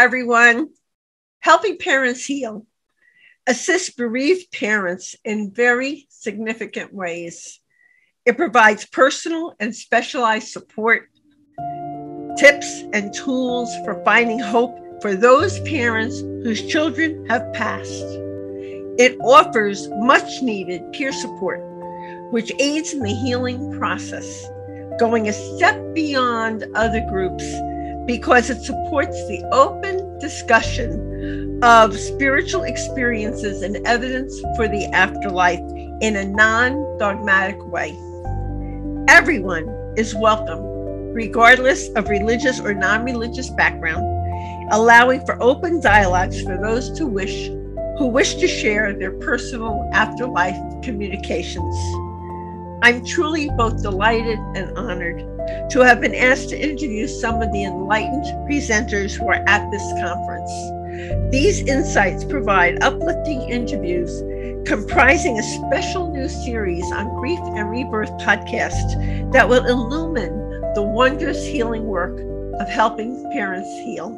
Hi, everyone. Helping Parents Heal assists bereaved parents in very significant ways. It provides personal and specialized support, tips, and tools for finding hope for those parents whose children have passed. It offers much needed peer support, which aids in the healing process, going a step beyond other groups because it supports the open discussion of spiritual experiences and evidence for the afterlife in a non-dogmatic way. Everyone is welcome, regardless of religious or non-religious background, allowing for open dialogues for those who wish to share their personal afterlife communications. I'm truly both delighted and honored to have been asked to introduce some of the enlightened presenters who are at this conference. These insights provide uplifting interviews comprising a special new series on Grief and Rebirth podcast that will illumine the wondrous healing work of helping parents heal.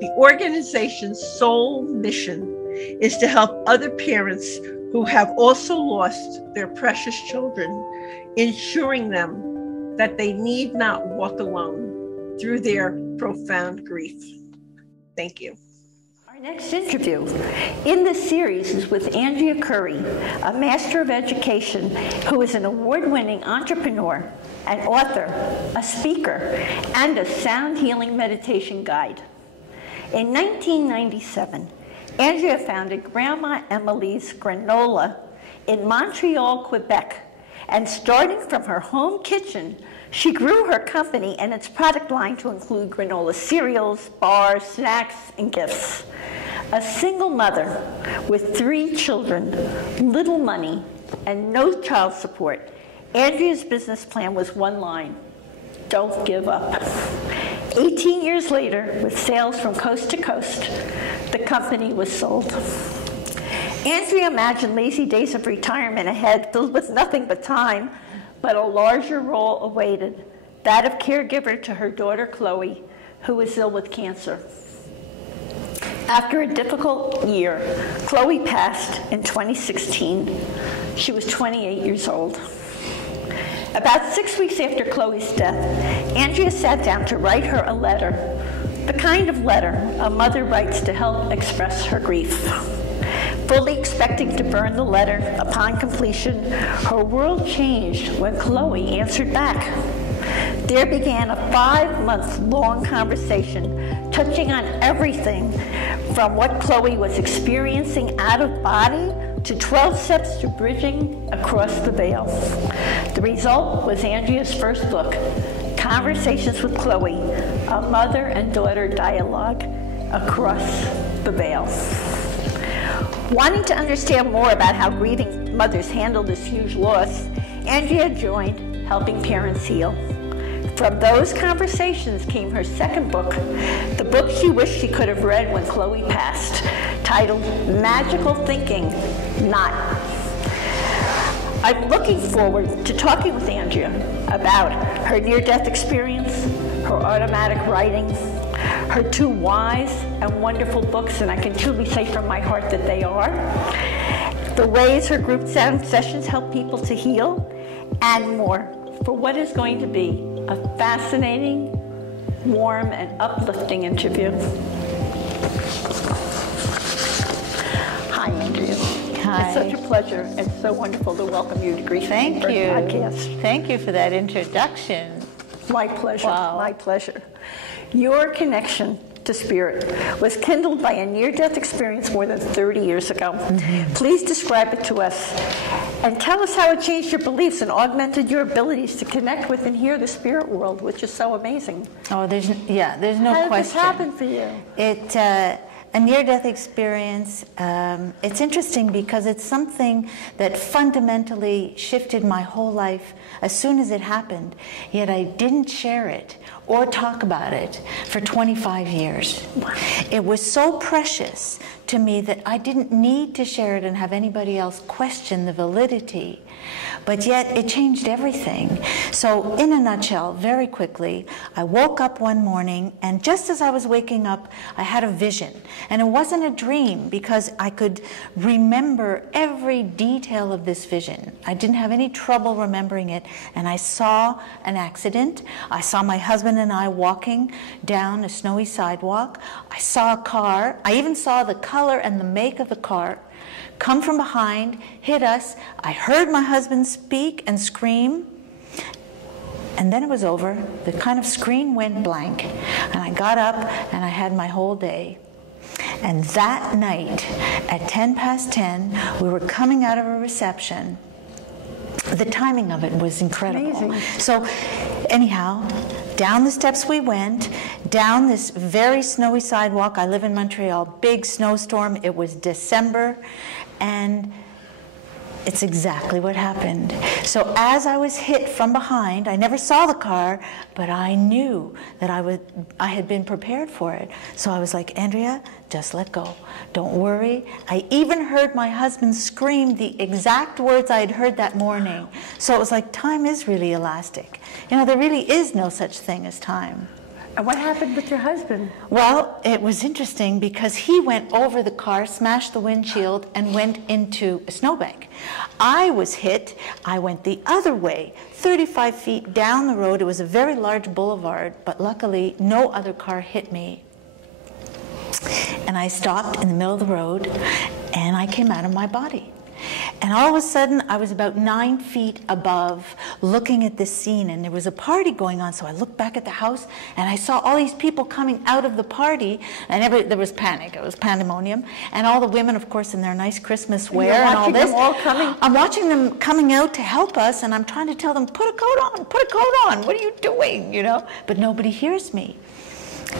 The organization's sole mission is to help other parents who have also lost their precious children, ensuring them that they need not walk alone through their profound grief. Thank you. Our next interview in this series is with Andrea Courey, a Master of Education who is an award-winning entrepreneur, an author, a speaker, and a sound healing meditation guide. In 1997, Andrea founded Grandma Emily's Granola in Montreal, Quebec, and starting from her home kitchen, she grew her company and its product line to include granola cereals, bars, snacks, and gifts. A single mother with 3 children, little money, and no child support, Andrea's business plan was one line: don't give up. 18 years later, with sales from coast to coast, the company was sold. Andrea imagined lazy days of retirement ahead, filled with nothing but time, but a larger role awaited, that of caregiver to her daughter, Chloe, who was ill with cancer. After a difficult year, Chloe passed in 2016. She was 28 years old. About 6 weeks after Chloe's death, Andrea sat down to write her a letter, the kind of letter a mother writes to help express her grief. Fully expecting to burn the letter upon completion, her world changed when Chloe answered back. There began a 5-month-long conversation touching on everything from what Chloe was experiencing out of body to 12 steps to bridging across the veil. The result was Andrea's first book, Conversations with Chloe, a mother and daughter dialogue across the veil. Wanting to understand more about how grieving mothers handle this huge loss, Andrea joined Helping Parents Heal. From those conversations came her second book, the book she wished she could have read when Chloe passed, titled Magical Thinking, Not. I'm looking forward to talking with Andrea about her near-death experience, her automatic writing, her 2 wise and wonderful books, and I can truly say from my heart that they are, the ways her group sound sessions help people to heal, and more, for what is going to be a fascinating, warm, and uplifting interview. Hi, Andrea. Hi. It's such a pleasure and so wonderful to welcome you to Grief Thank and you. Podcast. Thank you for that introduction. My pleasure. Wow. My pleasure. Your connection to spirit was kindled by a near-death experience more than 30 years ago. Mm-hmm. Please describe it to us and tell us how it changed your beliefs and augmented your abilities to connect with and hear the spirit world, which is so amazing. Oh, there's no question. How did this happen for you? A near-death experience, it's interesting because it's something that fundamentally shifted my whole life as soon as it happened, yet I didn't share it or talk about it for 25 years. It was so precious to me that I didn't need to share it and have anybody else question the validity. But yet it changed everything. So in a nutshell, very quickly, I woke up one morning, and just as I was waking up, I had a vision. And it wasn't a dream, because I could remember every detail of this vision. I didn't have any trouble remembering it. And I saw an accident. I saw my husband and I walking down a snowy sidewalk. I saw a car. I even saw the color and the make of the car come from behind, hit us. I heard my husband speak and scream, and then it was over. The kind of screen went blank, and I got up and I had my whole day. And that night at 10:10, we were coming out of a reception. The timing of it was incredible. Amazing. So anyhow, down the steps we went, down this very snowy sidewalk. I live in Montreal, big snowstorm. It was December, and it's exactly what happened. So as I was hit from behind, I never saw the car, but I knew that I had been prepared for it. So I was like, Andrea, just let go. Don't worry. I even heard my husband scream the exact words I had heard that morning. So it was like, time is really elastic. You know, there really is no such thing as time. And what happened with your husband? Well, it was interesting because he went over the car, smashed the windshield, and went into a snowbank. I was hit. I went the other way, 35 feet down the road. It was a very large boulevard, but luckily no other car hit me. And I stopped in the middle of the road, and I came out of my body. And all of a sudden, I was about 9 feet above, looking at this scene, and there was a party going on. So I looked back at the house, and I saw all these people coming out of the party, and there was panic. It was pandemonium, and all the women, of course, in their nice Christmas wear and all this. Them all coming. I'm watching them coming out to help us, and I'm trying to tell them, put a coat on, put a coat on. What are you doing? You know, but nobody hears me.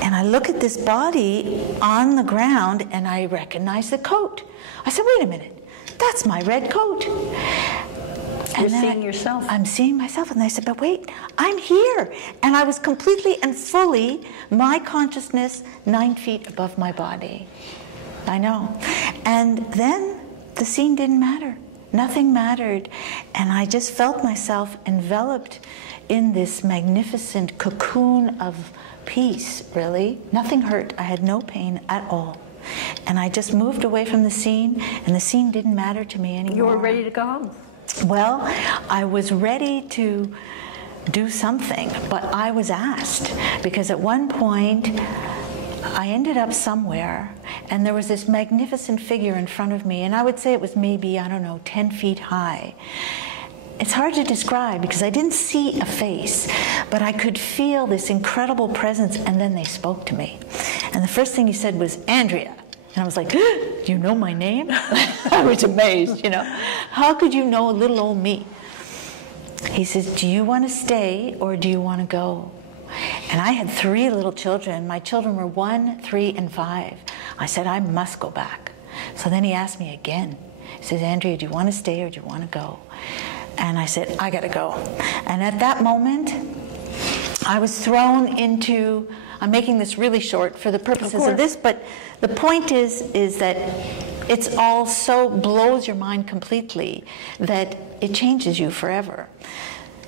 And I look at this body on the ground, and I recognize the coat. I said, wait a minute. That's my red coat. You're seeing yourself. I'm seeing myself. And I said, but wait, I'm here. And I was completely and fully, my consciousness, 9 feet above my body. I know. And then the scene didn't matter. Nothing mattered. And I just felt myself enveloped in this magnificent cocoon of peace, really. Nothing hurt. I had no pain at all. And I just moved away from the scene, and the scene didn't matter to me anymore. You were ready to go home? Well, I was ready to do something, but I was asked, because at one point, I ended up somewhere, and there was this magnificent figure in front of me, and I would say it was maybe, I don't know, 10 feet high. It's hard to describe because I didn't see a face, but I could feel this incredible presence, and then they spoke to me. And the first thing he said was, Andrea. And I was like, do you know my name? I was amazed, you know. How could you know little old me? He says, do you want to stay or do you want to go? And I had 3 little children. My children were 1, 3, and 5. I said, I must go back. So then he asked me again. He says, Andrea, do you want to stay or do you want to go? And I said, I got to go. And at that moment, I was thrown into, I'm making this really short for the purposes of this, but the point is that it's all so blows your mind completely that it changes you forever.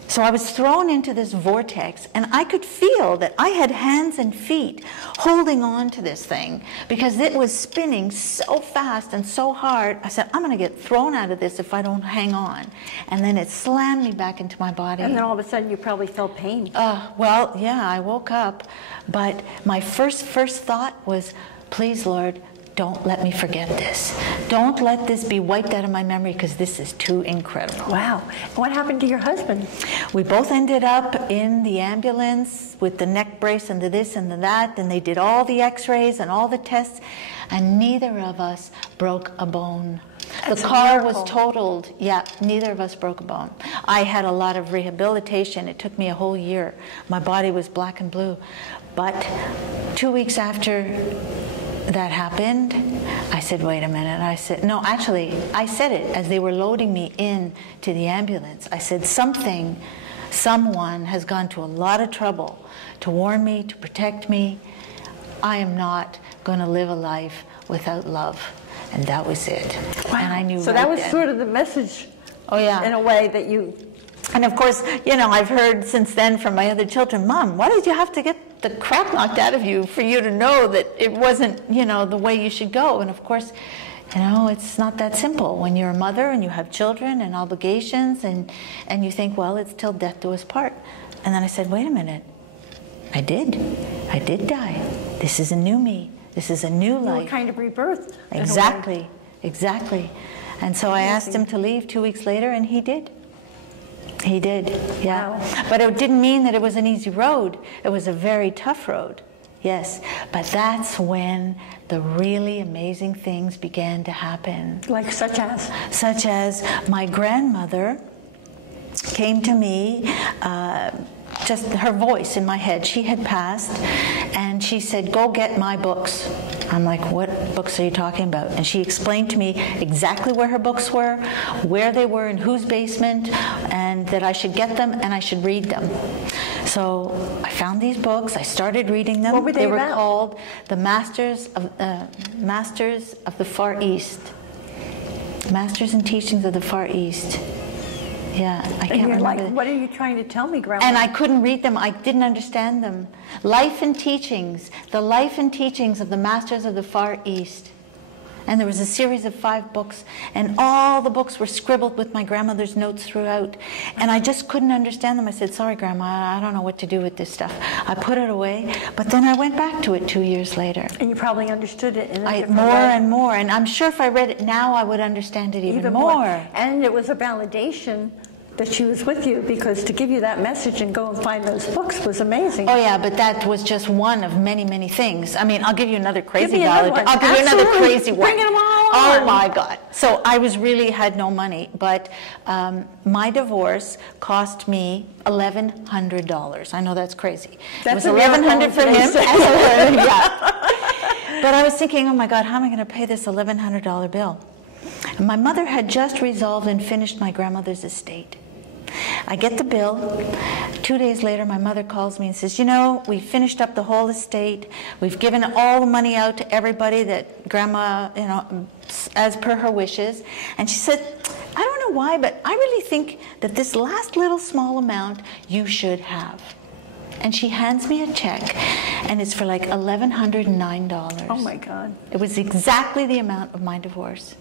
So I was thrown into this vortex, and I could feel that I had hands and feet holding on to this thing because it was spinning so fast and so hard. I said, I'm going to get thrown out of this if I don't hang on. And then it slammed me back into my body. And then all of a sudden you probably felt pain. Well, yeah, I woke up, but my first thought was, please, Lord, don't let me forget this. Don't let this be wiped out of my memory because this is too incredible. Wow. What happened to your husband? We both ended up in the ambulance with the neck brace and the this and the that, and they did all the x-rays and all the tests, and neither of us broke a bone. The car was totaled. Yeah, neither of us broke a bone. I had a lot of rehabilitation. It took me a whole year. My body was black and blue. But 2 weeks after that happened, I said, wait a minute. I said, no, actually, I said it as they were loading me in to the ambulance. I said, something someone has gone to a lot of trouble to warn me, to protect me. I am not going to live a life without love. And that was it. Wow. And I knew so right that was then. sort of the message, Oh, yeah. in a way that you... And of course, you know, I've heard since then from my other children, Mom, why did you have to get the crap knocked out of you for you to know that it wasn't, you know, the way you should go? And of course, you know, it's not that simple. When you're a mother and you have children and obligations and you think, well, it's till death do us part. And then I said, wait a minute. I did die. This is a new me. This is a new life. What kind of rebirth? Exactly, exactly. And so I asked him to leave 2 weeks later, and he did. He did, yeah. Wow. But it didn't mean that it was an easy road. It was a very tough road, yes. But that's when the really amazing things began to happen. Like such as? Such as my grandmother came to me, just her voice in my head. She had passed, and she said, go get my books. I'm like, what books are you talking about? And she explained to me exactly where her books were, where they were, in whose basement, and that I should get them and I should read them. So I found these books. I started reading them. What were they were about? called the Masters of the Far East. Masters and Teachings of the Far East. Yeah, I can't remember. Like, what are you trying to tell me, Grandma? And I couldn't read them. I didn't understand them. Life and Teachings, the Life and Teachings of the Masters of the Far East. And there was a series of 5 books, and all the books were scribbled with my grandmother's notes throughout. And I just couldn't understand them. I said, sorry, Grandma, I don't know what to do with this stuff. I put it away, but then I went back to it 2 years later. And you probably understood it in a different more way. and more. And I'm sure if I read it now, I would understand it even more. And it was a validation that she was with you, because to give you that message and go and find those books was amazing. Oh yeah, but that was just one of many, many things. I mean, I'll give you another crazy Give me another valid. one. I'll give you another crazy one. Bring them all Oh on. my God! So I really had no money, but my divorce cost me $1,100. I know that's crazy. That's it was $1,100 for him. Yeah. But I was thinking, oh my God, how am I going to pay this $1,100 bill? And my mother had just resolved and finished my grandmother's estate. I get the bill. 2 days later, my mother calls me and says, you know, we finished up the whole estate. We've given all the money out to everybody that Grandma, you know, as per her wishes. And she said, I don't know why, but I really think that this last little small amount you should have. And she hands me a check, and it's for like $1,109. Oh my God. It was exactly the amount of my divorce.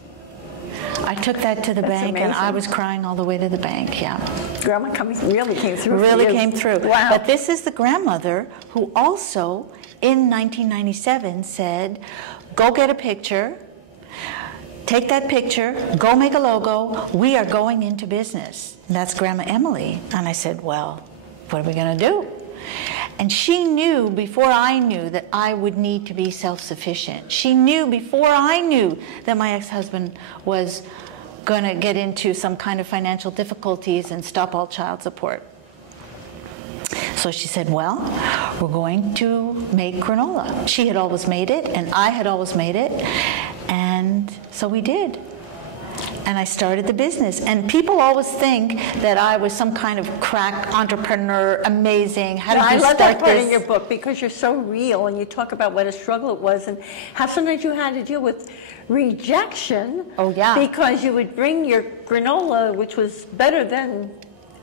I took that to the bank, amazing. and I was crying all the way to the bank, yeah. Grandma really came through. Really for you. came through. Wow. But this is the grandmother who also, in 1997, said, go get a picture, take that picture, go make a logo, we are going into business. And that's Grandma Emily. And I said, well, what are we going to do? And she knew before I knew that I would need to be self-sufficient. She knew before I knew that my ex-husband was going to get into some kind of financial difficulties and stop all child support. So she said, well, we're going to make granola. She had always made it, and I had always made it. And so we did. And I started the business. And people always think that I was some kind of crack entrepreneur, amazing. How did you I love start that part this? in your book, because you're so real, and you talk about what a struggle it was, and how sometimes you had to deal with rejection. Oh, yeah. Because you would bring your granola, which was better than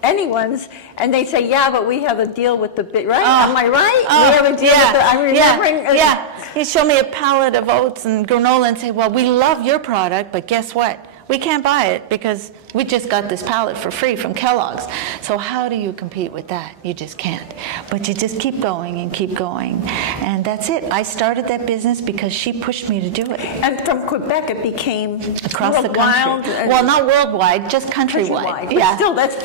anyone's, and they say, yeah, but we have a deal with the bit, right? Am I right? We have a deal with the, I'm remembering. Yeah. He'd show me a pallet of oats and granola and say, well, we love your product, but guess what? We can't buy it because we just got this pallet for free from Kellogg's. So how do you compete with that? You just can't. But you just keep going and keep going. And that's it. I started that business because she pushed me to do it. And from Quebec, it became Across the country. Well, not worldwide, just countrywide. But still, that's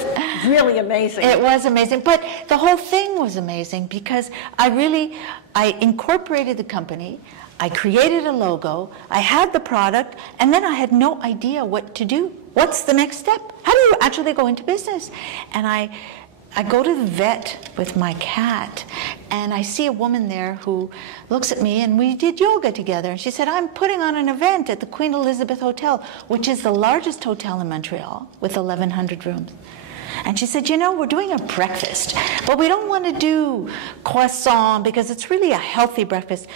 really amazing. It was amazing. But the whole thing was amazing because I incorporated the company. I created a logo, I had the product, and then I had no idea what to do. What's the next step? How do you actually go into business? And I go to the vet with my cat, and I see a woman there who looks at me, and we did yoga together. And she said, I'm putting on an event at the Queen Elizabeth Hotel, which is the largest hotel in Montreal with 1,100 rooms. And she said, you know, we're doing a breakfast, but we don't want to do croissant because it's really a healthy breakfast.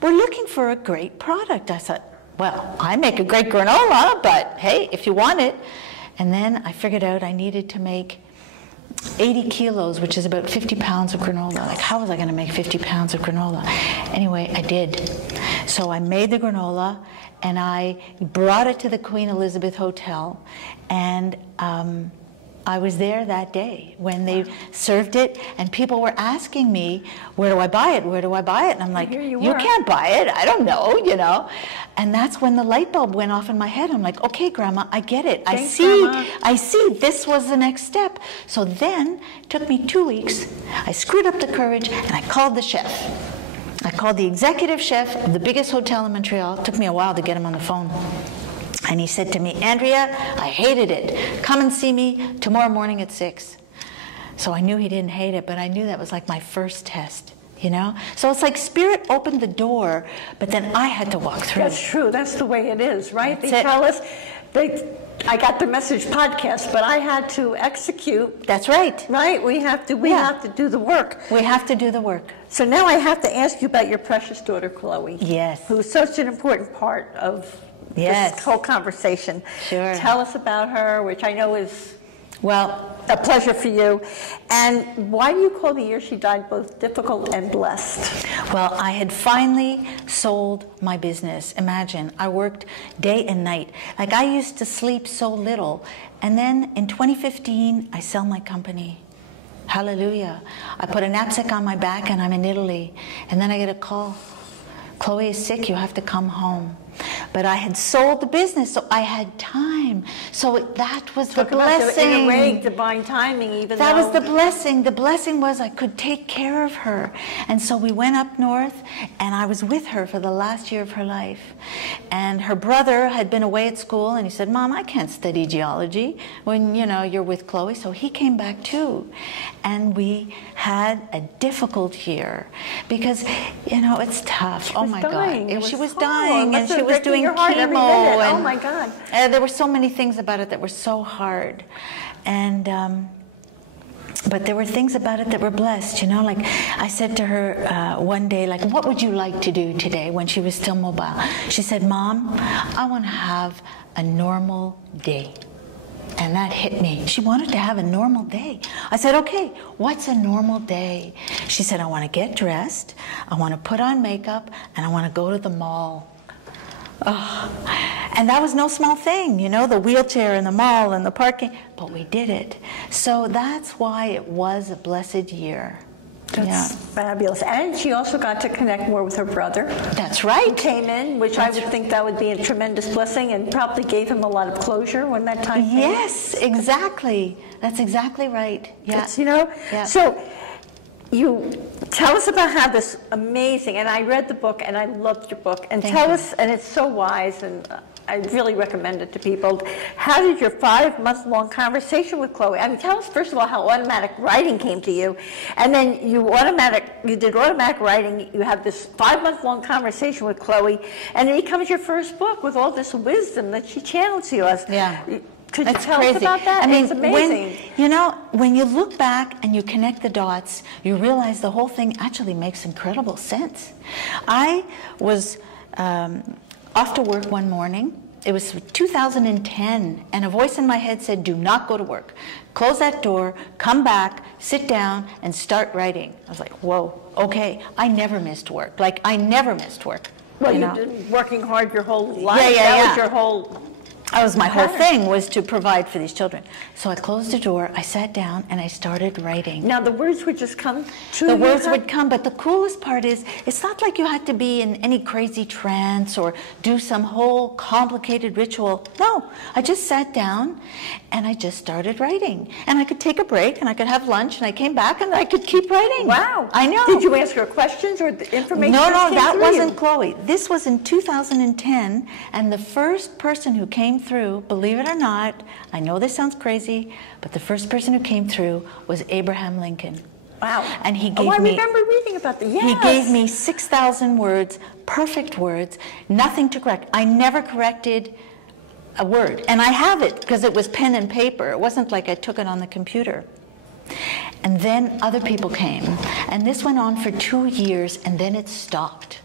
We're looking for a great product. I thought, well, I make a great granola, but hey, if you want it. And then I figured out I needed to make 80 kilos, which is about 50 pounds of granola. Like, how was I going to make 50 pounds of granola? Anyway, I did. So I made the granola, and I brought it to the Queen Elizabeth Hotel, and I was there that day when they served it, and people were asking me, where do I buy it? Where do I buy it? And I'm like, you can't buy it. I don't know, you know. And that's when the light bulb went off in my head. I'm like, okay, Grandma, I get it. Thanks, Grandma. I see. This was the next step. So then it took me 2 weeks. I screwed up the courage, and I called the chef. I called the executive chef of the biggest hotel in Montreal. It took me a while to get him on the phone. And he said to me, Andrea, I hated it. Come and see me tomorrow morning at 6. So I knew he didn't hate it, but I knew that was like my first test, you know? So it's like Spirit opened the door, but then I had to walk through. That's true. That's the way it is, right? That's They it. tell us, I got the message podcast, but I had to execute. That's right. Right? We have to do the work. We have to do the work. So now I have to ask you about your precious daughter, Chloe. Yes. Who's such an important part of Yes. this whole conversation. Sure. Tell us about her, which I know is Well, a pleasure for you. And why do you call the year she died both difficult and blessed? well, I had finally sold my business. Imagine, I worked day and night. Like, I used to sleep so little. And then in 2015, I sell my company. Hallelujah. I put a knapsack on my back and I'm in Italy. And then I get a call. Chloe is sick, you have to come home. But I had sold the business, so I had time. So that was the blessing. In a way, divine timing, even That though... was the blessing. The blessing was I could take care of her. And so we went up north, and I was with her for the last year of her life. And her brother had been away at school, and he said, Mom, I can't study geology when, you know, you're with Chloe. So he came back too. And we had a difficult year because, you know, it's tough. Oh my God. She was dying, and she was doing chemo. And, oh my God. There were so many things about it that were so hard. And but there were things about it that were blessed, you know. Like I said to her one day, like, what would you like to do today, when she was still mobile? She said, Mom, I want to have a normal day. And that hit me. She wanted to have a normal day. I said, okay, what's a normal day? She said, I want to get dressed, I want to put on makeup, and I want to go to the mall. Oh. And that was no small thing, you know, the wheelchair in the mall and the parking, but we did it. So that's why it was a blessed year. That's fabulous. And she also got to connect more with her brother. That's right. Who came in, which I would think that would be a tremendous blessing, and probably gave him a lot of closure when that time came. Yes, exactly. That's exactly right. Yeah. It's, you know, so you tell us about how this amazing, and I read the book and I loved your book, and tell us, and it's so wise, and I really recommend it to people. How did your 5-month-long conversation with Chloe? I mean, tell us first of all how automatic writing came to you, and then you did automatic writing. You have this 5-month-long conversation with Chloe, and then becomes your first book with all this wisdom that she channeled to us. Yeah. Could you That's tell crazy. us about that? I mean, it's amazing. When you look back and you connect the dots, you realize the whole thing actually makes incredible sense. I was off to work one morning. It was 2010, and a voice in my head said, do not go to work. Close that door, come back, sit down, and start writing. I was like, whoa, okay. I never missed work. Like, I never missed work. Well, you've been working hard your whole life. That was your whole... That was my whole thing, was to provide for these children. So I closed the door, I sat down, and I started writing. Now the words would just come to you? The words would come, but the coolest part is, it's not like you had to be in any crazy trance or do some whole complicated ritual. No, I just sat down and I just started writing. And I could take a break and I could have lunch and I came back and I could keep writing. Wow. I know. Did you ask her questions or the information? No, that through wasn't you? Chloe. This was in 2010, and the first person who came through, believe it or not, I know this sounds crazy, but the first person who came through was Abraham Lincoln. Wow. And he gave I me... remember reading about that. Yes. He gave me 6,000 words, perfect words, nothing to correct. I never corrected a word. And I have it because it was pen and paper. It wasn't like I took it on the computer. And then other people came. And this went on for 2 years, and then it stopped.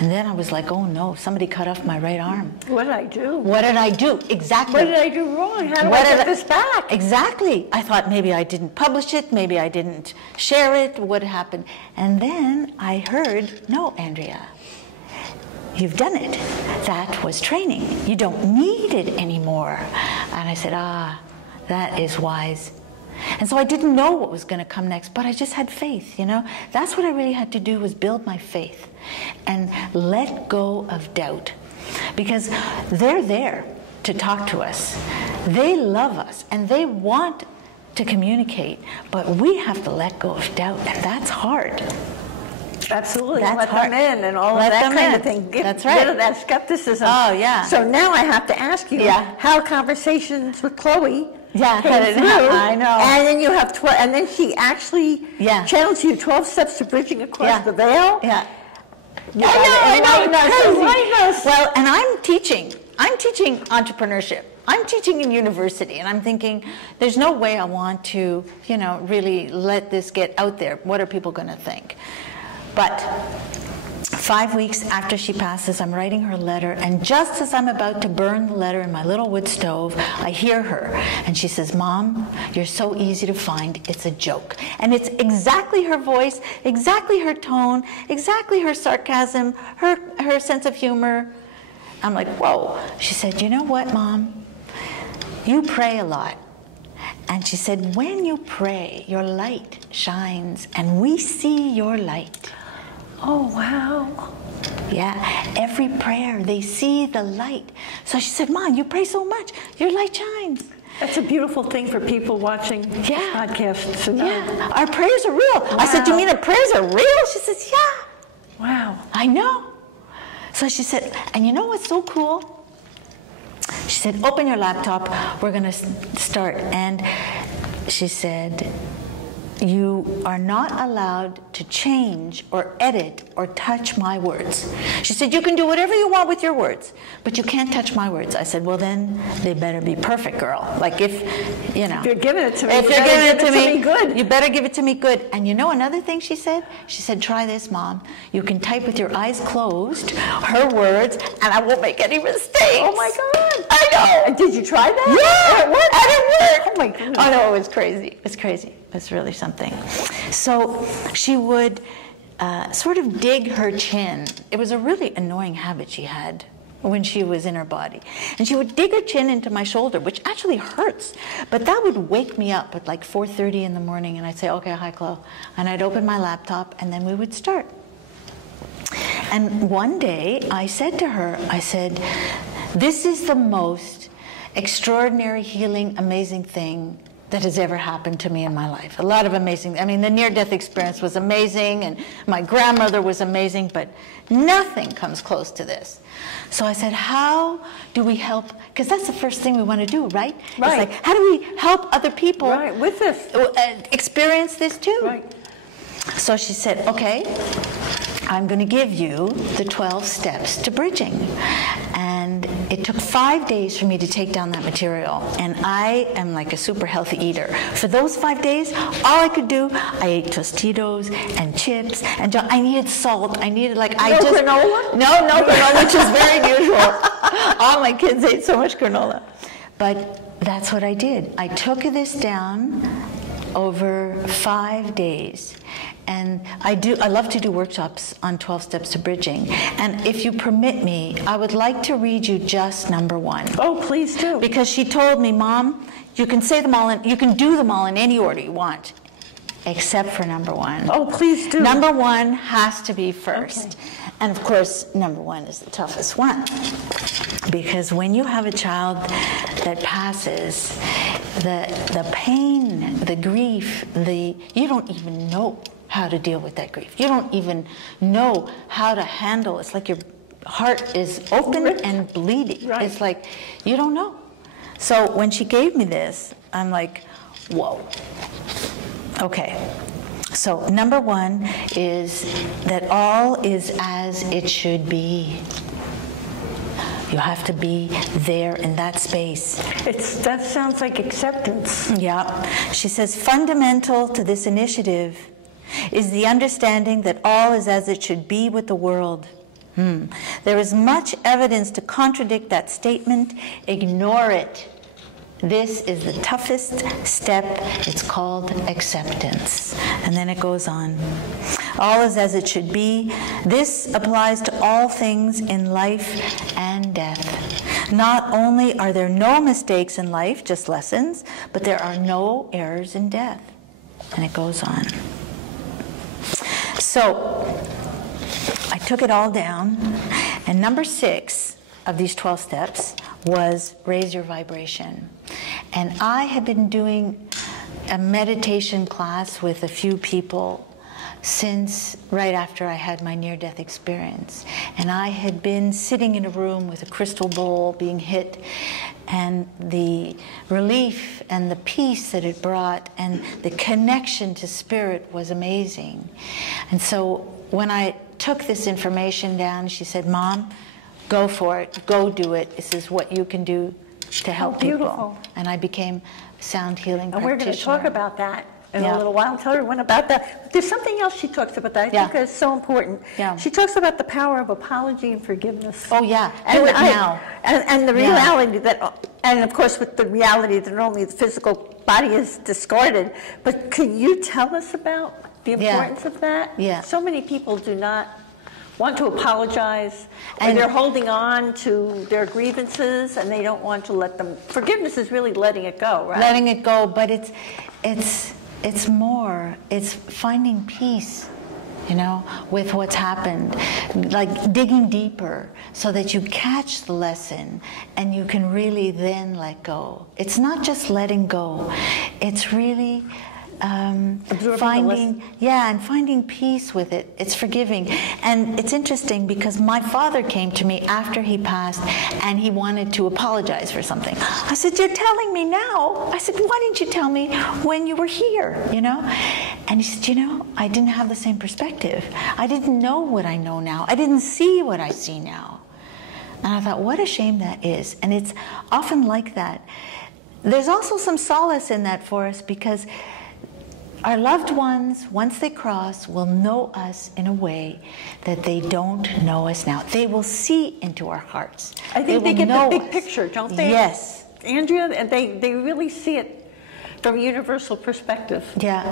And then I was like, oh no, somebody cut off my right arm. What did I do? What did I do? Exactly. What did I do wrong? How do I get this back? Exactly. I thought maybe I didn't publish it, maybe I didn't share it, what happened? And then I heard, no, Andrea, you've done it. That was training. You don't need it anymore. And I said, that is wise. And so I didn't know what was going to come next, but I just had faith, you know. That's what I really had to do, was build my faith and let go of doubt. Because they're there to talk to us. They love us and they want to communicate, but we have to let go of doubt, and that's hard. Absolutely. That's let hard. them in and all Let of that them kind in. of thing. That's right. Get rid of that skepticism. Oh, yeah. So now I have to ask you how conversations with Chloe came through. I know. And then you have 12, and then she actually challenged you 12 steps to bridging across the veil. Yeah. I know. Well, and I'm teaching entrepreneurship. I'm teaching in university, and I'm thinking, there's no way I want to, you know, really let this get out there. What are people going to think? But 5 weeks after she passes, I'm writing her letter, and just as I'm about to burn the letter in my little wood stove, I hear her, and she says, Mom, you're so easy to find, it's a joke. And it's exactly her voice, exactly her tone, exactly her sarcasm, her sense of humor. I'm like, whoa. She said, you know what, Mom? You pray a lot. And she said, when you pray, your light shines, and we see your light. Oh, wow. Yeah, every prayer, they see the light. So she said, Mom, you pray so much, your light shines. That's a beautiful thing for people watching this podcast to know. Yeah, our prayers are real. Wow. I said, you mean the prayers are real? She says, yeah. Wow. I know. So she said, and you know what's so cool? She said, open your laptop, we're going to start. And she said, you are not allowed to change or edit or touch my words. She said, you can do whatever you want with your words, but you can't touch my words. I said, well, then they better be perfect, girl. Like if, you know. If you're giving it to me, if you're giving it to me good. You better give it to me good. And you know another thing she said? She said, try this, Mom. You can type with your eyes closed her words, and I won't make any mistakes. Oh, my God. I know. And did you try that? Yeah. And it worked? And it worked. Oh, my goodness. Oh, no, it was crazy. It was crazy. It was really something. So she would sort of dig her chin. It was a really annoying habit she had when she was in her body. And she would dig her chin into my shoulder, which actually hurts. But that would wake me up at like 4:30 in the morning, and I'd say, okay, hi, Chloe. And I'd open my laptop, and then we would start. And one day I said to her, I said, this is the most extraordinary, healing, amazing thing that has ever happened to me in my life. A lot of amazing, I mean, the near-death experience was amazing, and my grandmother was amazing, but nothing comes close to this. So I said, how do we help? Because that's the first thing we want to do, right? Right. It's like, how do we help other people with this experience this too? Right. So she said, okay, I'm going to give you the 12 steps to bridging. And it took 5 days for me to take down that material. And I am like a super healthy eater. For those 5 days, all I could do, I ate Tostitos and chips. And I needed salt. I needed granola? No granola, which is very unusual. All my kids ate so much granola. But that's what I did. I took this down over 5 days. And I love to do workshops on 12 steps to bridging. And if you permit me, I would like to read you just number 1. Oh, please do. Because she told me, Mom, you can say them all, you can do them all in any order you want, except for number 1. Oh, please do. Number 1 has to be first. Okay. And of course, number 1 is the toughest one. Because when you have a child that passes, the pain, the grief, you don't even know how to deal with that grief. You don't even know how to handle it. It's like your heart is open and bleeding. Right. It's like, you don't know. So when she gave me this, I'm like, whoa. Okay. So number 1 is that all is as it should be. You have to be there in that space. That sounds like acceptance. Yeah. She says, fundamental to this initiative is the understanding that all is as it should be with the world. There is much evidence to contradict that statement. Ignore it. This is the toughest step. It's called acceptance. And then it goes on. All is as it should be. This applies to all things in life and death. Not only are there no mistakes in life, just lessons, but there are no errors in death. And it goes on. So I took it all down, and number 6 of these 12 steps was raise your vibration. And I had been doing a meditation class with a few people since right after I had my near-death experience. And I had been sitting in a room with a crystal bowl being hit, and the relief and the peace that it brought and the connection to spirit was amazing. And so when I took this information down, she said, Mom, go for it, go do it. This is what you can do to help people. And I became a sound healing practitioner. And we're going to talk about that in a little while. Tell everyone about that. But there's something else she talks about that I think is so important. She talks about the power of apology and forgiveness. Oh yeah, do it now. And the reality that, and of course with the reality that not only the physical body is discarded, but can you tell us about the importance of that? Yeah. So many people do not want to apologize, and they're holding on to their grievances, and they don't want to let them. Forgiveness is really letting it go, right? Letting it go, but it's more. It's finding peace, you know, with what's happened, like digging deeper so that you catch the lesson and you can really then let go. It's not just letting go. It's really finding peace with it. It's forgiving. And it's interesting because my father came to me after he passed and he wanted to apologize for something. I said, you're telling me now? I said, why didn't you tell me when you were here, you know? And he said, you know, I didn't have the same perspective. I didn't know what I know now. I didn't see what I see now. And I thought, what a shame that is. And it's often like that. There's also some solace in that for us because our loved ones, once they cross, will know us in a way that they don't know us now. They will see into our hearts. I think they get the big picture, don't they? Yes. Andrea, and they really see it from a universal perspective. Yeah.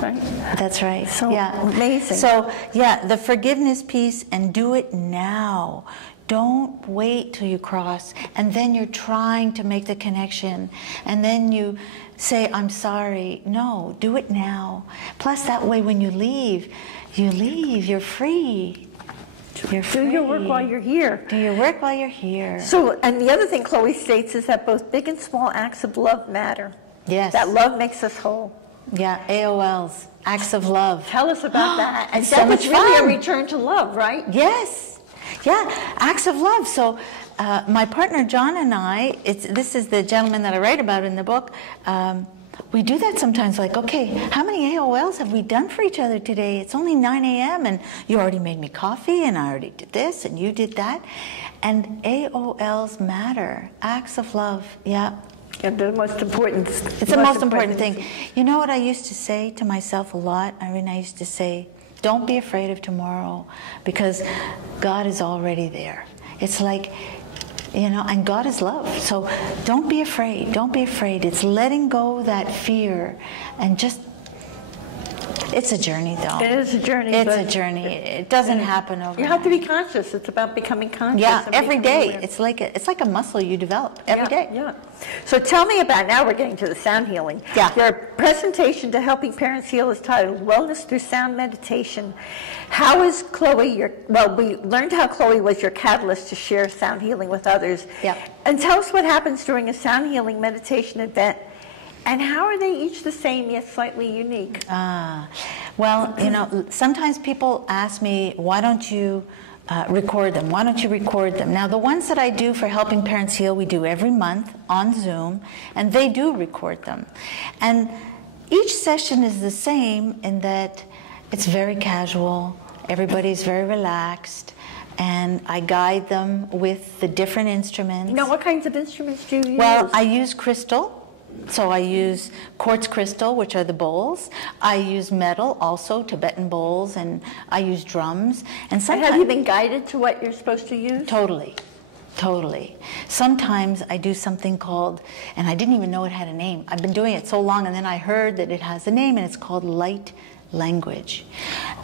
Right? That's right. So amazing. So, the forgiveness piece, and do it now. Don't wait till you cross, and then you're trying to make the connection, and then you say, I'm sorry. No, do it now. Plus, that way when you leave, you're free. You're free. Do your work while you're here. Do your work while you're here. So, and the other thing Chloe states is that both big and small acts of love matter. Yes. That love makes us whole. Yeah, AOLs, acts of love. Tell us about that. And so much really fun. A return to love, right? Yes. Yeah, acts of love. So my partner John and I, this is the gentleman that I write about in the book, we do that sometimes, like, okay, how many AOLs have we done for each other today? It's only 9 a.m. and you already made me coffee and I already did this and you did that. And AOLs matter, acts of love, yeah. And the most important. It's the most important thing. You know what I used to say to myself a lot, Irene? I used to say, don't be afraid of tomorrow because God is already there. It's like, you know, and God is love. So don't be afraid. Don't be afraid. It's letting go that fear and just, it's a journey though. It is a journey. It's a journey. It doesn't happen overnight. You have to be conscious. It's about becoming conscious. Yeah, every day. Aware. It's like a muscle you develop every day. Yeah. So tell me about, now we're getting to the sound healing. Yeah. Your presentation to helping parents heal is titled Wellness Through Sound Meditation. How is Chloe we learned how Chloe was your catalyst to share sound healing with others. Yeah. And tell us what happens during a sound healing meditation event. And how are they each the same yet slightly unique? Well, you know, sometimes people ask me, why don't you record them? Why don't you record them? Now, the ones that I do for Helping Parents Heal, we do every month on Zoom, and they do record them. And each session is the same in that it's very casual, everybody's very relaxed, and I guide them with the different instruments. Now, what kinds of instruments do you use? Well, I use crystal. So I use quartz crystal, which are the bowls. I use metal, also Tibetan bowls, and I use drums. And sometimes, have you been guided to what you're supposed to use? Totally, totally. Sometimes I do something called, and I didn't even know it had a name. I've been doing it so long, and then I heard that it has a name, and it's called light language.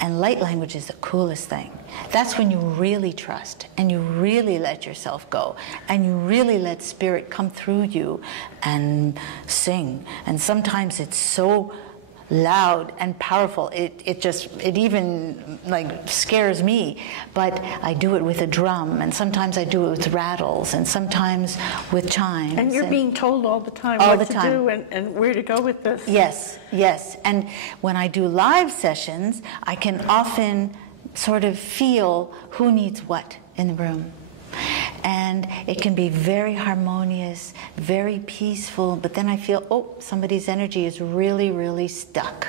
And light language is the coolest thing. That's when you really trust and you really let yourself go and you really let spirit come through you and sing. And sometimes it's so loud and powerful, it even like scares me. But I do it with a drum, and sometimes I do it with rattles, and sometimes with chimes. And you're being told all the time what to do and where to go with this. Yes, yes. And when I do live sessions, I can often sort of feel who needs what in the room. And it can be very harmonious, very peaceful, but then I feel, oh, somebody's energy is really, really stuck.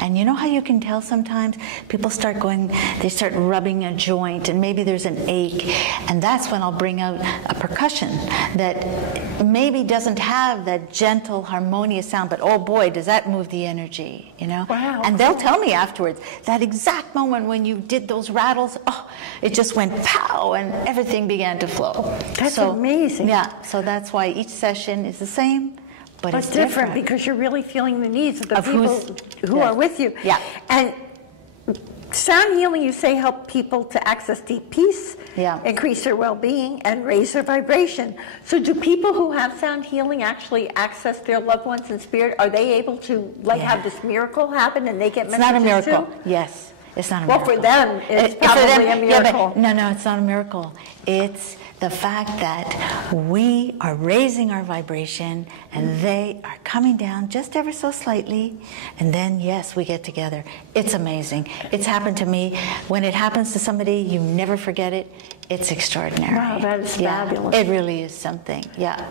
And you know how you can tell sometimes? People start going, they start rubbing a joint, and maybe there's an ache, and that's when I'll bring out a percussion that maybe doesn't have that gentle, harmonious sound, but oh boy, does that move the energy, you know? Wow. And they'll tell me afterwards, that exact moment when you did those rattles, oh, it just went pow, and everything began to flow. That's amazing. Yeah, so that's why each session is the same, but it's different because you're really feeling the needs of the people who are with you. Yeah. And sound healing, you say, help people to access deep peace, increase their well-being, and raise their vibration. So do people who have sound healing actually access their loved ones in spirit? Are they able to have this miracle happen and they get messages too? It's not a miracle. too? Yes. It's not a miracle. Well, for them, it's probably a miracle. Yeah, no, it's not a miracle. It's the fact that we are raising our vibration and they are coming down just ever so slightly, and then, yes, we get together. It's amazing. It's happened to me. When it happens to somebody, you never forget it. It's extraordinary. Wow, that is fabulous. It really is something. Yeah.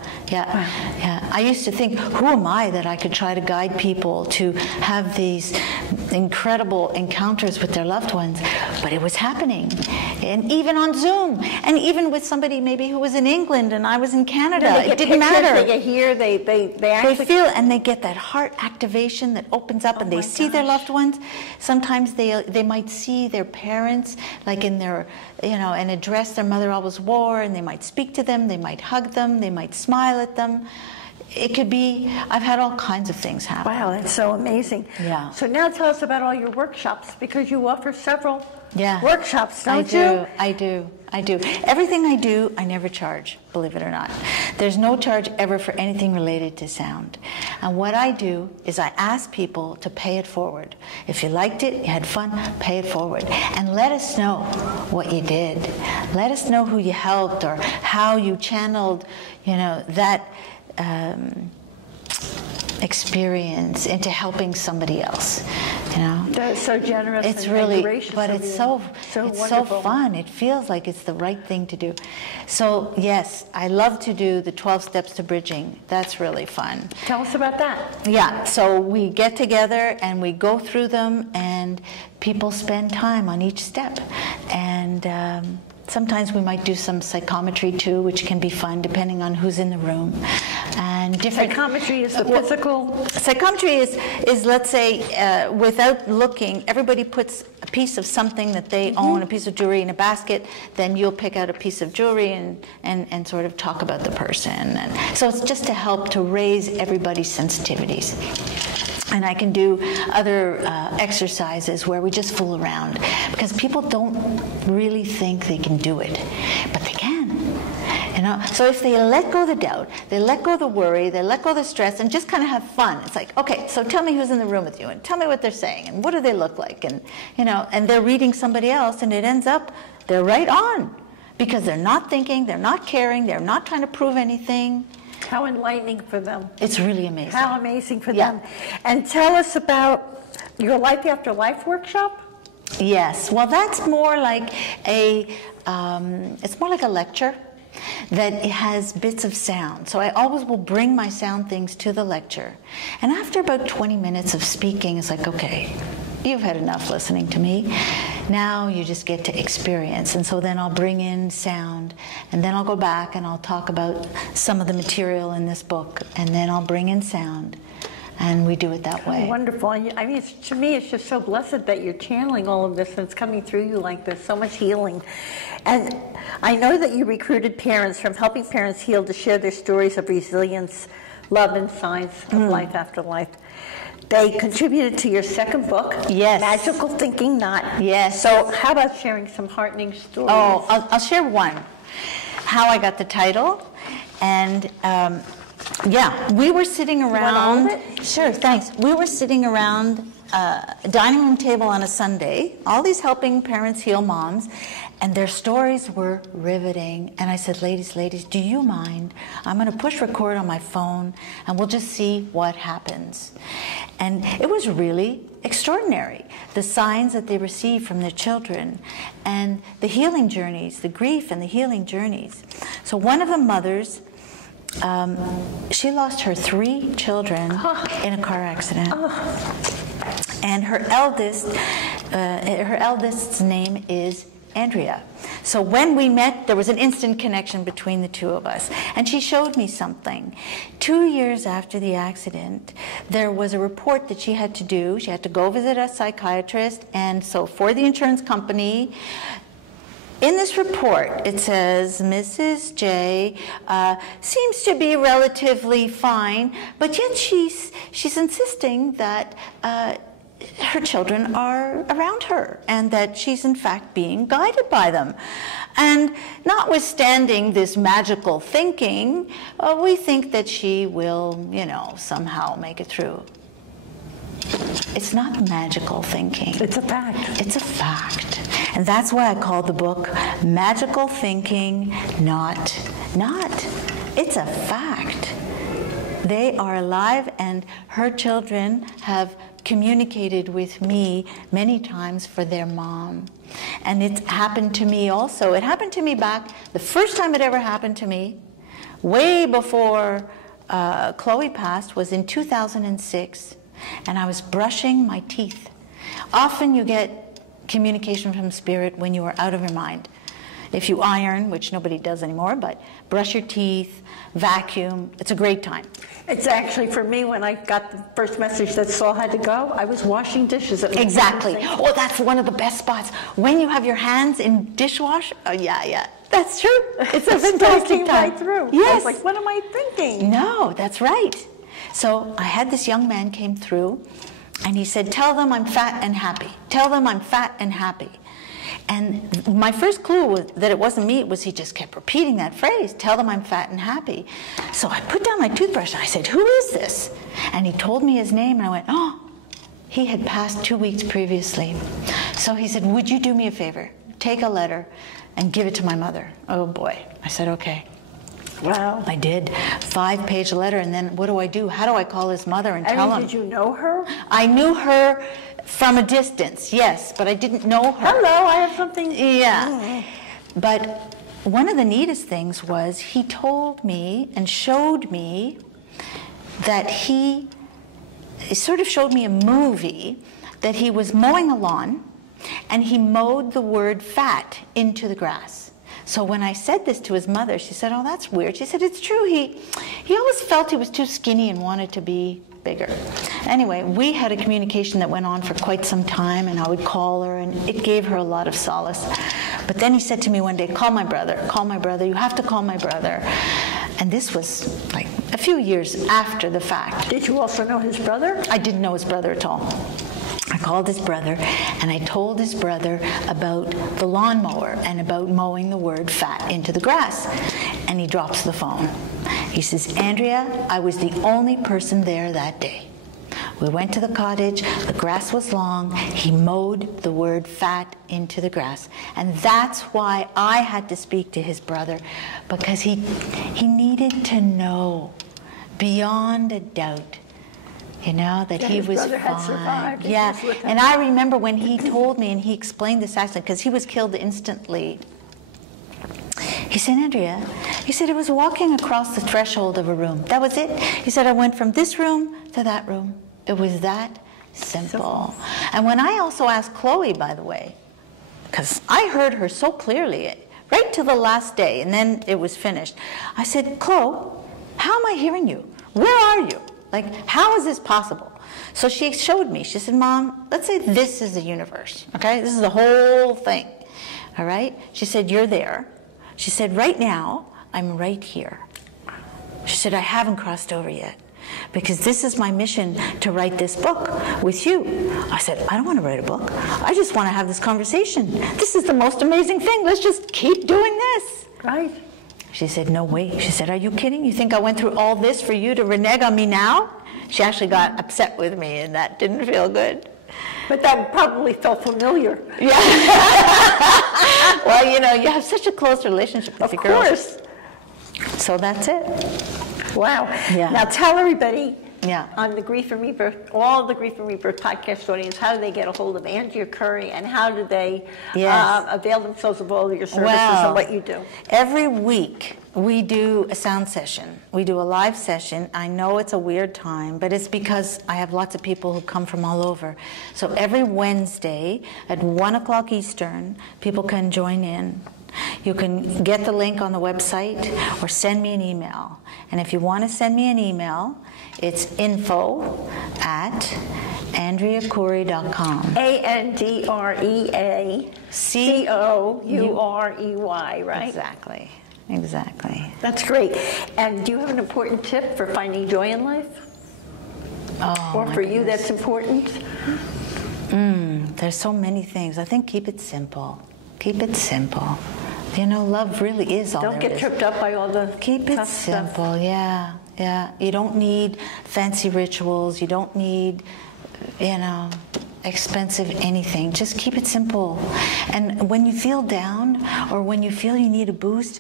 I used to think, who am I that I could try to guide people to have these incredible encounters with their loved ones? But it was happening. And even on Zoom. And even with somebody maybe who was in England and I was in Canada. It didn't matter. They get here, they actually feel, and they get that heart activation that opens up, and they see their loved ones. Sometimes they might see their parents, like in their, an address their mother always wore, and they might speak to them, they might hug them, they might smile at them. It could be, I've had all kinds of things happen. Wow, that's so amazing. Yeah. So now tell us about all your workshops, because you offer several workshops, don't you? I do. Everything I do, I never charge, believe it or not. There's no charge ever for anything related to sound. And what I do is I ask people to pay it forward. If you liked it, you had fun, pay it forward. And let us know what you did. Let us know who you helped or how you channeled, that experience into helping somebody else. That's so generous. It's and really, gracious, but it's so wonderful. fun. It feels like it's the right thing to do. So yes, I love to do the 12 steps to bridging. That's really fun. Tell us about that. Yeah, so we get together and we go through them, and people spend time on each step. And sometimes we might do some psychometry too, which can be fun depending on who's in the room. And different psychometry is the physical. Psychometry is let's say, without looking, everybody puts a piece of something that they own, a piece of jewelry in a basket. Then you'll pick out a piece of jewelry and sort of talk about the person. And so it's just to help to raise everybody's sensitivities. And I can do other exercises where we just fool around, because people don't really think they can do it, but they can. So if they let go of the doubt, they let go of the worry, they let go of the stress, and just kind of have fun. It's like, okay, so tell me who's in the room with you, and tell me what they're saying, and what do they look like, and and they're reading somebody else, and it ends up they're right on, because they're not thinking, they're not caring, they're not trying to prove anything. How enlightening for them. It's really amazing. How amazing for them. And tell us about your Life After Life workshop. Yes, well, that's more like it's more like a lecture that it has bits of sound. So I always will bring my sound things to the lecture. And after about 20 minutes of speaking, it's like, okay, you've had enough listening to me. Now you just get to experience. And so then I'll bring in sound, and then I'll go back and I'll talk about some of the material in this book, and then I'll bring in sound. And we do it that way. Oh, wonderful. I mean, to me, it's just so blessed that you're channeling all of this and it's coming through you like this, so much healing. And I know that you recruited parents from Helping Parents Heal to share their stories of resilience, love, and signs of life after life. They contributed to your second book, yes, Magical Thinking Not. Yes. So how about sharing some heartening stories? Oh, I'll share one. How I got the title. And yeah, we were sitting around. Sure, thanks. We were sitting around a dining room table on a Sunday, all these Helping Parents Heal moms, and their stories were riveting. And I said, ladies, do you mind? I'm going to push record on my phone, and we'll just see what happens. And it was really extraordinary, the signs that they received from their children, and the healing journeys, the grief and the healing journeys. So one of the mothers, she lost her 3 children in a car accident. And her eldest's name is Andrea. So when we met, there was an instant connection between the two of us. And she showed me something. 2 years after the accident, there was a report that she had to do. She had to go visit a psychiatrist. And so for the insurance company, in this report, it says, Mrs. J seems to be relatively fine, but yet she's insisting that her children are around her and that she's in fact being guided by them. And notwithstanding this magical thinking, we think that she will, somehow make it through. It's not magical thinking. It's a fact. It's a fact. And that's why I call the book Magical Thinking, Not. It's a fact. They are alive, and her children have communicated with me many times for their mom. And it's happened to me also. It happened to me back, the first time it ever happened to me, way before Chloe passed, was in 2006. And I was brushing my teeth. Often you get communication from spirit when you are out of your mind. If you iron, which nobody does anymore, but brush your teeth, vacuum, it's a great time. It's actually, for me, when I got the first message that Saul had to go, I was washing dishes. Exactly. Oh, that's one of the best spots. When you have your hands in dishwash, oh, yeah. That's true. It's a fantastic time. Right through. Yes. I was like, what am I thinking? No, that's right. So I had this young man came through, and he said, tell them I'm fat and happy. Tell them I'm fat and happy. And my first clue was that it wasn't me, it was he just kept repeating that phrase, tell them I'm fat and happy. So I put down my toothbrush and I said, who is this? And he told me his name, and I went, oh, he had passed 2 weeks previously. So he said, would you do me a favor? Take a letter and give it to my mother. Oh boy. I said, okay. Wow. I did. 5-page letter, and then what do? How do I call his mother and tell him? Did you know her? I knew her from a distance, yes, but I didn't know her. Hello, I have something. Yeah. But one of the neatest things was he told me and showed me that he sort of showed me a movie that he was mowing a lawn, and he mowed the word fat into the grass. So when I said this to his mother, she said, oh, that's weird. She said, it's true. He always felt he was too skinny and wanted to be bigger. Anyway, we had a communication that went on for quite some time, and I would call her, and it gave her a lot of solace. But then he said to me one day, call my brother, you have to call my brother. And this was like a few years after the fact. Did you also know his brother? I didn't know his brother at all. I called his brother, and I told his brother about the lawnmower and about mowing the word fat into the grass. And he drops the phone. He says, Andrea, I was the only person there that day. We went to the cottage, the grass was long, he mowed the word fat into the grass. And that's why I had to speak to his brother, because he needed to know beyond a doubt, that he was fine. Had survived. Yeah, and I remember when he told me and he explained this accident, because he was killed instantly. He said, Andrea, he said, it was walking across the threshold of a room. That was it. He said, I went from this room to that room. It was that simple. And when I also asked Chloe, by the way, because I heard her so clearly, right to the last day, and then it was finished. I said, Chloe, how am I hearing you? Where are you? Like, how is this possible? So she showed me. She said, Mom, let's say this is the universe, okay? This is the whole thing, all right? She said, you're there. She said, right now, I'm right here. She said, I haven't crossed over yet, because this is my mission to write this book with you. I said, I don't want to write a book. I just want to have this conversation. This is the most amazing thing. Let's just keep doing this. Right. She said, no way. She said, are you kidding? You think I went through all this for you to renege on me now? She actually got upset with me, and that didn't feel good. But that probably felt familiar. Yeah. Well, you know, you have such a close relationship with your girls. Of course. So that's it. Wow. Yeah. Now tell everybody Yeah. on the Grief and Rebirth, all the Grief and Rebirth podcast audience, how do they get a hold of Andrea Courey, and how do they avail themselves of all of your services and what you do? Every week we do a sound session. We do a live session. I know it's a weird time, but it's because I have lots of people who come from all over. So every Wednesday at 1 o'clock Eastern, people can join in. You can get the link on the website or send me an email. And if you want to send me an email, it's info@andreacourey.com. AndreaCourey, right? Exactly. Exactly. That's great. And do you have an important tip for finding joy in life? Oh, Or for you that's important? There's so many things. I think keep it simple. Keep it simple. You know, love really is all Don't there get is. tripped up by all the Keep it tough simple, stuff. yeah. You don't need fancy rituals. You don't need, you know, expensive anything. Just keep it simple. And when you feel down or when you feel you need a boost,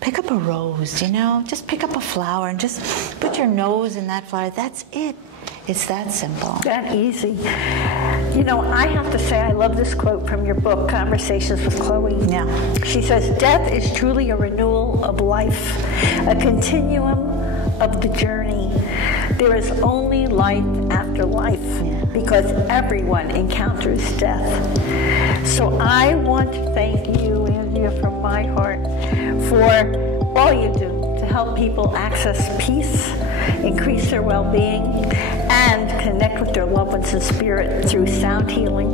pick up a rose, you know? Just pick up a flower and just put your nose in that flower. That's it. It's that simple. That easy. You know, I have to say I love this quote from your book, Conversations with Chloe. Yeah. She says, death is truly a renewal of life, a continuum of the journey. There is only life after life, because everyone encounters death. So I want to thank you, Andrea, from my heart for all you do to help people access peace, increase their well-being, and connect with their loved ones in spirit through sound healing,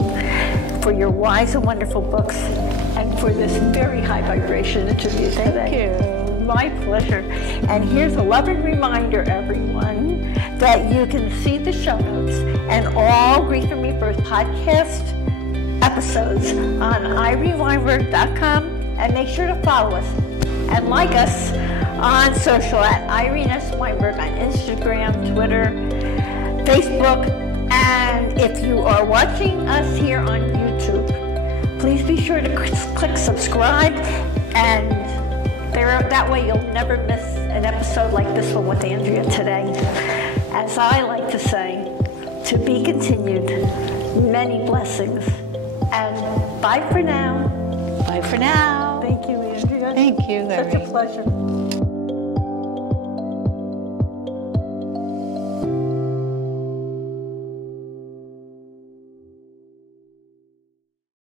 for your wise and wonderful books, and for this very high vibration interview today. Thank you. My pleasure. And here's a loving reminder, everyone, that you can see the show notes and all Grief and Rebirth podcast episodes on ireneweinberg.com, and make sure to follow us and like us on social at Irene S. Weinberg on Instagram, Twitter, Facebook, and if you are watching us here on YouTube, please be sure to click subscribe, and that way you'll never miss an episode like this one with Andrea today. As I like to say, to be continued, many blessings, and bye for now. Bye for now. Thank you, Andrea. Thank you, Such a pleasure.